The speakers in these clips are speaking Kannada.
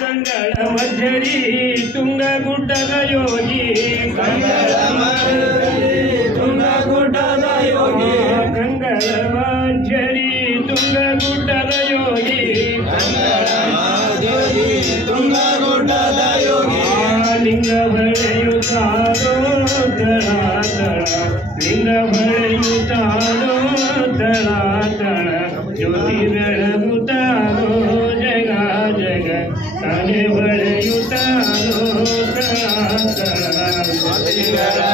ಗಂಗಳ ಮಧ್ಯರಿ ತುಂಗ ಗುಡ್ಡದ ಯೋಗಿ ಗಂಗಳ ತುಂಗಗುಡ್ಡದ ಯೋಗಿ ಗಂಗಳ ಮಧ್ಯರಿ ತುಂಗ ಗುಡ್ಡದ ಯೋಗಿ ಯೋಗಿ ತುಂಗಗುಡ್ಡದ ಯೋಗಿ ಲಿಂಗ ಬಳೆಯುತ್ತಾರೋ ತಳ ತಳ ಲಿಂಗ ಬಳೆಯುತ್ತಾರೋ ತಳ ತಳ ಜ್ಯೋತಿ ಬೆಳಗುತ್ತಾರೋ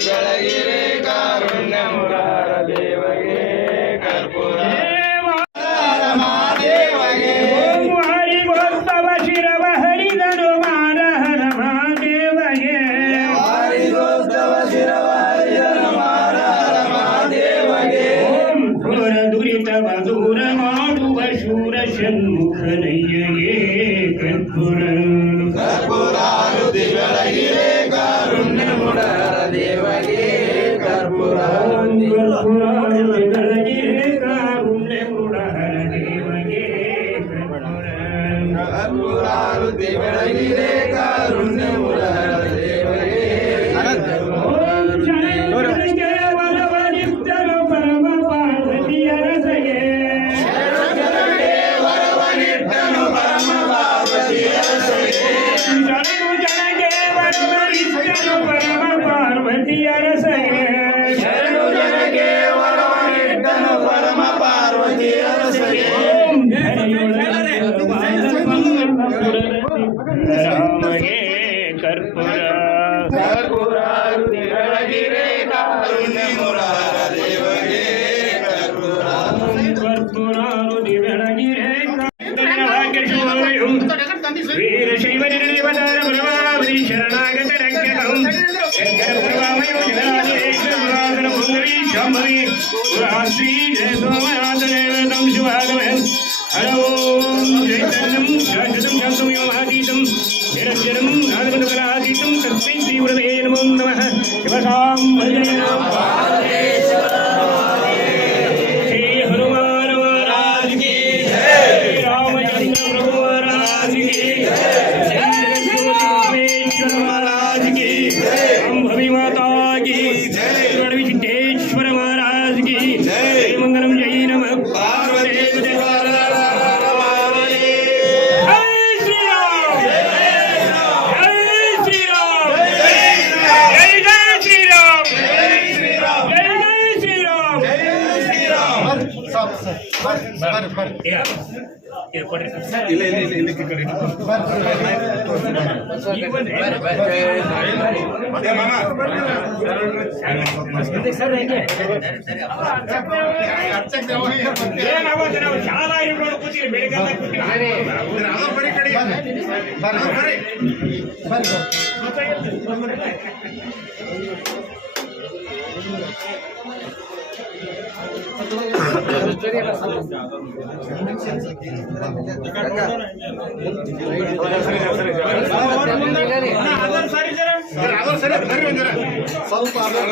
ಬೆಳಗಿರೆ ಕಾರುಣ್ಯ ಮೂಲ ದೇವಗೆ ಕರ್ಪೂರ ಮಾದೇವಗೆ ಓಂ ವಾರಿಗೋತ್ಸವ ಶಿರವ ಹರಿದನು ಮಾನಹರ ಮಹಾದೇವಗೆ ವಾರಿಗೋತ್ಸವ ಶಿರವಾರಿದನ ಮಾನವ ಮಾದೇವಗೆ ಓಂ ಘೋರ ದುರಿತವ ದೂರ ಮಾಡುವ ಶೂರ ಷಣ್ಮುಖನಯ್ಯಗೆ ಕರ್ಪುರ ಕರ್ಪೂರಾರುತಿ ಬೆಳಗಿರೆ தெய்வனிலே श्री जय सोमनाथ देवतम शिवागमन हर ओम चैतन्यम शाश्वतम शांतम योमातीतम निरंजनम नादमतकलातीतम तस्मै श्रीगुरवे नमो नमः शिवसां वन्दे श्री हनुमान महाराज की जय रामचंद्र प्रभु महाराज की जय ಶಾಲಾ ಇಟ್ಕೊಂಡು ಕೂತೀವಿ ಬೆಳಿಗ್ಗೆ ಬರೀ ಕಡೆ ಅದು ಬರೀ ಸ್ವಲ್ಪ ಬರ್ರಿ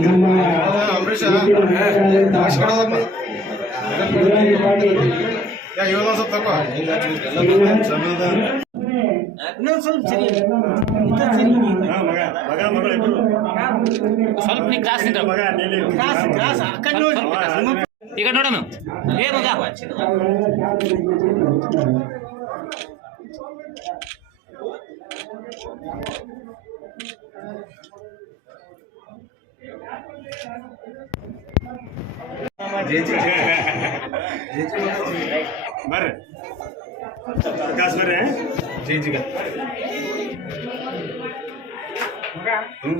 ನಮ್ಮ ಸ್ವಲ್ಪ ನೀ ಕ್ರಾಸ್ ಕ್ರಾಸ್ ಕ್ರಾಸ್ ಅಕ್ಕ ನೋಡಿ. ಈಗ ನೋಡೋಣ ಏ ಮಗ. ಜಯ ಜಯ ಬರ್ರಿ. ಪ್ರಕಾಶ್ ಬರ್ರಿ ಜೈ ಜಿಗ ಹ್ಞೂ